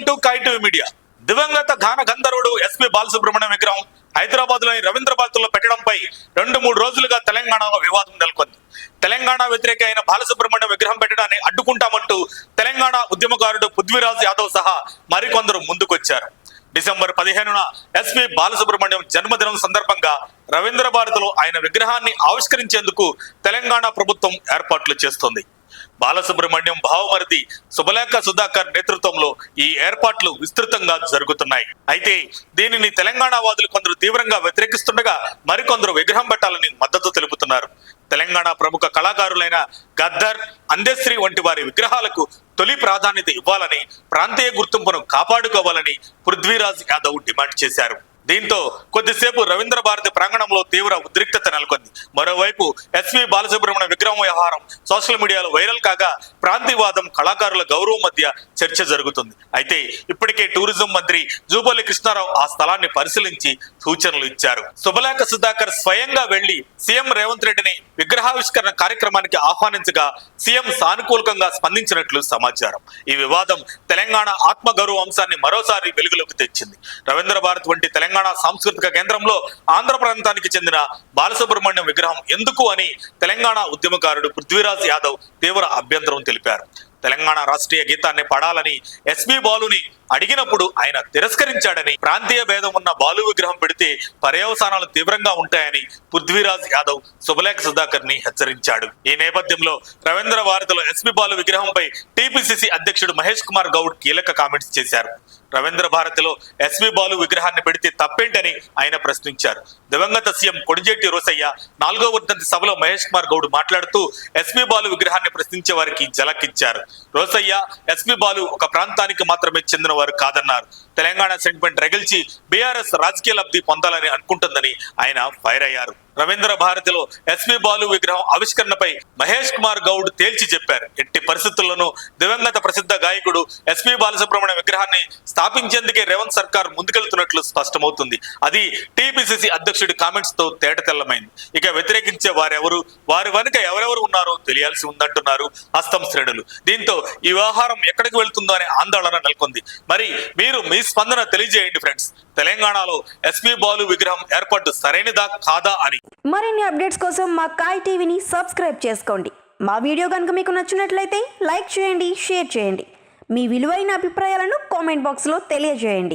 Welcome to కైటివ్ media. దివంగత గాన గంధర్వుడు SP Balasubrahmanyam విగ్రహం హైదరాబాద్ లోని రవీంద్ర భారతిలో పెట్టడంపై 2-3 రోజులుగా తెలంగాణలో వివాదం నెలకొంది. తెలంగాణ వ్యతిరేక అయిన బాలసుబ్రహ్మణ్యం విగ్రహం పెట్టడాన్ని అడ్డుకుంటామంటూ తెలంగాణ ఉద్యమకారుడు పృథ్వీరాజ్ యాదవ్ సహా మరికొందరు ముందుకొచ్చారు. డిసెంబర్ 15న ఎస్పి బాలసుబ్రహ్మణ్యం జన్మదినం సందర్భంగా రవీంద్ర భారతిలో ఆయన విగ్రహాన్ని ఆవిష్కరించేందుకు తెలంగాణ ప్రభుత్వం ఏర్పాట్లు చేస్తోంది. బాలసుబ్రహ్మణ్యం భావమరిది శుభలేఖ సుధాకర్ నేతృత్వంలో ఈ ఏర్పాట్లు విస్తృతంగా జరుగుతున్నాయి. అయితే దీనిని తెలంగాణ వాదులు కొందరు తీవ్రంగా వ్యతిరేకిస్తుండగా మరికొందరు విగ్రహం పెట్టాలని మద్దతు తెలుపుతున్నారు. తెలంగాణ ప్రముఖ కళాకారులైన గద్దర్, అందశ్రీ వంటి వారి విగ్రహాలకు తొలి ప్రాధాన్యత ఇవ్వాలని, ప్రాంతీయ గుర్తింపును కాపాడుకోవాలని పృథ్వీరాజ్ యాదవ్ డిమాండ్ చేశారు. దీంతో కొద్దిసేపు రవీంద్ర భారతి ప్రాంగణంలో తీవ్ర ఉద్రిక్తత నెలకొంది. మరోవైపు ఎస్వి బాలసుబ్రహ్మణ్యం విగ్రహం వ్యవహారం సోషల్ మీడియాలో వైరల్ కాగా ప్రాంతీయవాదం, కళాకారుల గౌరవం మధ్య చర్చ జరుగుతుంది. అయితే ఇప్పటికే టూరిజం మంత్రి జూపల్లి కృష్ణారావు ఆ స్థలాన్ని పరిశీలించి సూచనలు ఇచ్చారు. శుభలేఖ సుధాకర్ స్వయంగా వెళ్లి సీఎం రేవంత్ రెడ్డిని విగ్రహావిష్కరణ కార్యక్రమానికి ఆహ్వానించగా సీఎం సానుకూలంగా స్పందించినట్లు సమాచారం. ఈ వివాదం తెలంగాణ ఆత్మగౌరవ అంశాన్ని మరోసారి వెలుగులోకి తెచ్చింది. రవీంద్ర భారతి వంటి తెలంగాణ సాంస్కృతిక కేంద్రంలో ఆంధ్ర ప్రాంతానికి చెందిన బాలసుబ్రహ్మణ్యం విగ్రహం ఎందుకు అని తెలంగాణ ఉద్యమకారుడు పృథ్వీరాజ్ యాదవ్ తీవ్ర అభ్యంతరం తెలిపారు. తెలంగాణ రాష్ట్రీయ గీతాన్ని పాడాలని ఎస్పి బాలుని అడిగినప్పుడు ఆయన తిరస్కరించాడని, ప్రాంతీయ భేదం ఉన్న బాలు విగ్రహం పెడితే పర్యవసానాలు తీవ్రంగా ఉంటాయని పృథ్వీరాజ్ యాదవ్ శుభలేఖ సుధాకర్ ని హెచ్చరించాడు. ఈ నేపథ్యంలో రవీంద్ర భారతిలో ఎస్పి బాలు విగ్రహంపై టీపీసీసీ అధ్యక్షుడు మహేష్ కుమార్ గౌడ్ కీలక కామెంట్స్ చేశారు. రవీంద్ర భారతిలో ఎస్పి బాలు విగ్రహాన్ని పెడితే తప్పేంటని ఆయన ప్రశ్నించారు. దివంగత సీఎం కొణిజేటి రోసయ్య 4వ వర్ధంతి సభలో మహేష్ కుమార్ గౌడ్ మాట్లాడుతూ ఎస్పి బాలు విగ్రహాన్ని ప్రశ్నించే వారికి జలకిచ్చారు. రోసయ్య, ఎస్పి బాలు ఒక ప్రాంతానికి మాత్రమే చెందిన వారు కాదన్నారు. తెలంగాణ సెంటిమెంట్ రగిల్చి బీఆర్ఎస్ రాజకీయ లబ్ధి పొందాలని అనుకుంటుందని ఆయన ఫైర్ అయ్యారు. రవీంద్ర భారతిలో ఎస్పి బాలు విగ్రహం ఆవిష్కరణపై మహేష్ కుమార్ గౌడ్ తేల్చి చెప్పారు. ఎట్టి పరిస్థితుల్లోనూ దివంగత ప్రసిద్ధ గాయకుడు ఎస్పి బాలసుబ్రహ్మణ్యం విగ్రహాన్ని స్థాపించేందుకే రేవంత్ సర్కార్ ముందుకెళ్తున్నట్లు స్పష్టమవుతుంది. అది టీపీసీసీ అధ్యక్షుడి కామెంట్స్ తో తేటతెల్లమైంది. ఇక వ్యతిరేకించే వారెవరు, వారి వెనుక ఎవరెవరు ఉన్నారో తెలియాల్సి ఉందంటున్నారు హస్తం శ్రేణులు. దీంతో ఈ వ్యవహారం ఎక్కడికి వెళ్తుందో అనే ఆందోళన నెలకొంది. మరి మీరు మీ స్పందన తెలియజేయండి ఫ్రెండ్స్. తెలంగాణలో ఎస్పి బాలు విగ్రహం ఏర్పాటు సరైనదా కాదా అని. మరిన్ని అప్డేట్స్ కోసం మా కాయ్ టీవీని సబ్స్క్రైబ్ చేసుకోండి. మా వీడియో కనుక మీకు నచ్చినట్లయితే లైక్ చేయండి, షేర్ చేయండి. మీ విలువైన అభిప్రాయాలను కామెంట్ బాక్స్లో తెలియజేయండి.